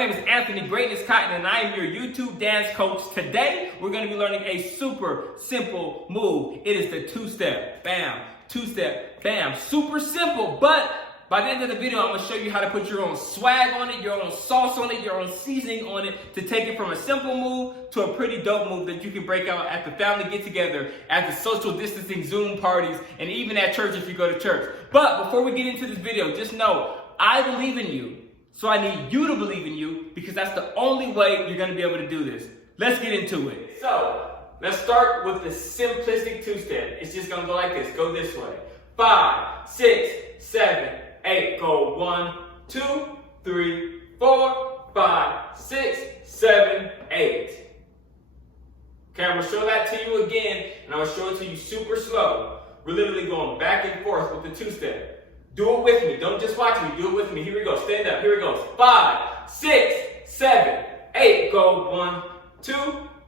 name is Anthony Greatness Cotton, and I am your YouTube dance coach. Today, we're going to be learning a super simple move. It is the two-step, bam, two-step, bam. Super simple, but by the end of the video, I'm going to show you how to put your own swag on it, your own sauce on it, your own seasoning on it to take it from a simple move to a pretty dope move that you can break out at the family get-together, at the social distancing Zoom parties, and even at church if you go to church. But before we get into this video, just know, I believe in you. So I need you to believe in you because that's the only way you're going to be able to do this. Let's get into it. So let's start with the simplistic two-step. It's just going to go like this. Go this way. 5, 6, 7, 8. Go 1, 2, 3, 4, 5, 6, 7, 8. Okay, I'm going to show that to you again, and I'm going to show it to you super slow. We're literally going back and forth with the two-step. Do it with me. Don't just watch me. Do it with me. Here we go. Stand up. Here it goes. 5, 6, 7, 8. Go 1, 2,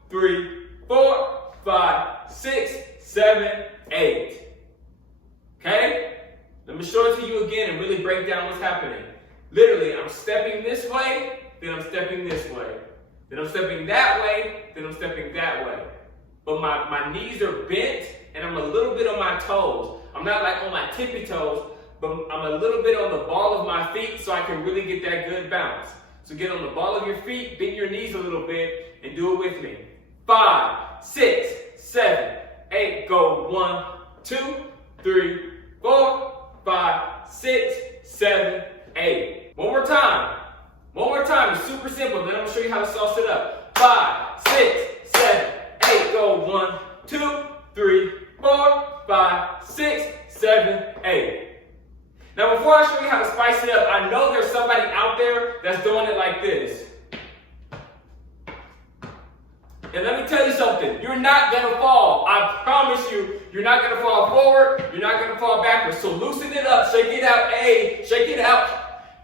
3, 4, 5, 6, 7, 8. Okay? Let me show it to you again and really break down what's happening. Literally, I'm stepping this way, then I'm stepping this way. Then I'm stepping that way, then I'm stepping that way. But my knees are bent and I'm a little bit on my toes. I'm not like on my tippy toes, but I'm a little bit on the ball of my feet so I can really get that good bounce. So get on the ball of your feet, bend your knees a little bit, and do it with me. 5, 6, 7, 8. Go 1, 2, 3, 4, 5, 6, 7, 8. One more time. One more time. It's super simple. Then I'm going to show you how to sauce it up. 5, 6, 7, 8. Go 1, 2, 3, 4, 5, 6, 7, 8. Now, before I show you how to spice it up, I know there's somebody out there that's doing it like this. And let me tell you something. You're not going to fall. I promise you, you're not going to fall forward. You're not going to fall backwards. So loosen it up. Shake it out. Hey, shake it out.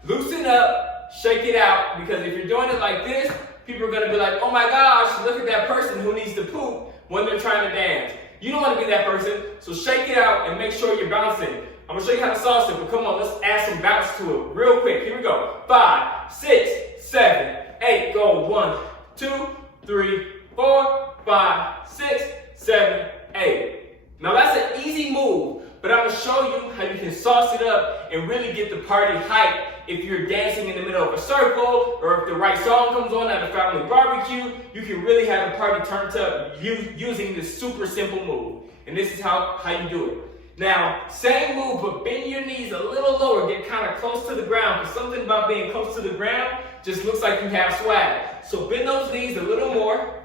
Loosen up. Shake it out. Because if you're doing it like this, people are going to be like, oh my gosh, look at that person who needs to poop when they're trying to dance. You don't want to be that person. So shake it out and make sure you're bouncing. I'm going to show you how to sauce it, but come on, let's add some bounce to it real quick. Here we go. 5, 6, 7, 8. Go 1, 2, 3, 4, 5, 6, 7, 8. Now that's an easy move, but I'm going to show you how you can sauce it up and really get the party hype if you're dancing in the middle of a circle or if the right song comes on at a family barbecue. You can really have the party turned up using this super simple move. And this is how you do it. Now, same move, but bend your knees a little lower, get kind of close to the ground, because something about being close to the ground just looks like you have swag. So bend those knees a little more,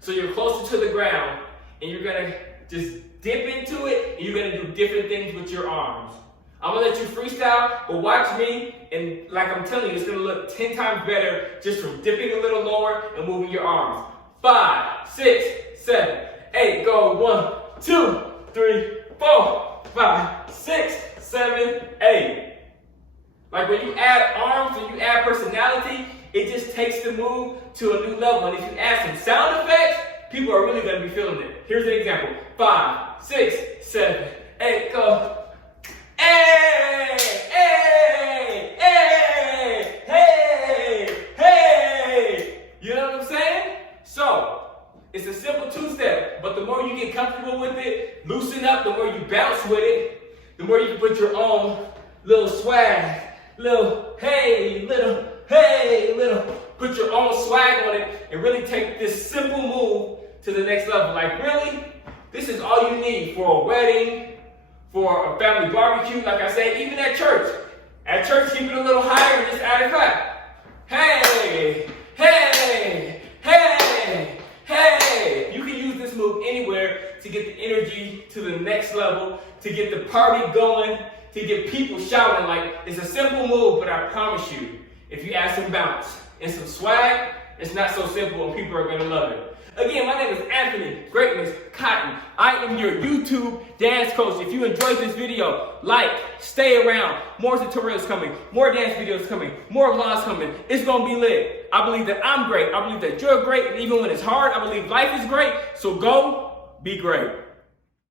so you're closer to the ground, and you're going to just dip into it, and you're going to do different things with your arms. I'm going to let you freestyle, but watch me, and like I'm telling you, it's going to look 10 times better just from dipping a little lower and moving your arms. 5, 6, 7, 8, go 1, 2, 3, 4, 5, 6, 7, 8. Like when you add arms and you add personality, it just takes the move to a new level. And if you add some sound effects, people are really going to be feeling it. Here's an example. 5, 6, 7, 8, go. Hey, hey, hey, hey, hey. You know what I'm saying? So, it's a simple two-step, but the more you get comfortable with it, loosen up, the more you bounce with it, the more you can put your own little swag, little, put your own swag on it and really take this simple move to the next level. Like really, this is all you need for a wedding, for a family barbecue, like I said, even at church. At church, keep it a little higher and just add a clap. Hey, hey, hey. Hey, you can use this move anywhere to get the energy to the next level, to get the party going, to get people shouting. Like, it's a simple move, but I promise you, if you add some bounce and some swag, it's not so simple and people are going to love it. Again, my name is Anthony Greatness Cotton. I am your YouTube dance coach. If you enjoyed this video, like, stay around. More tutorials coming, more dance videos coming, more vlogs coming. It's going to be lit. I believe that I'm great. I believe that you're great. And even when it's hard, I believe life is great. So go be great.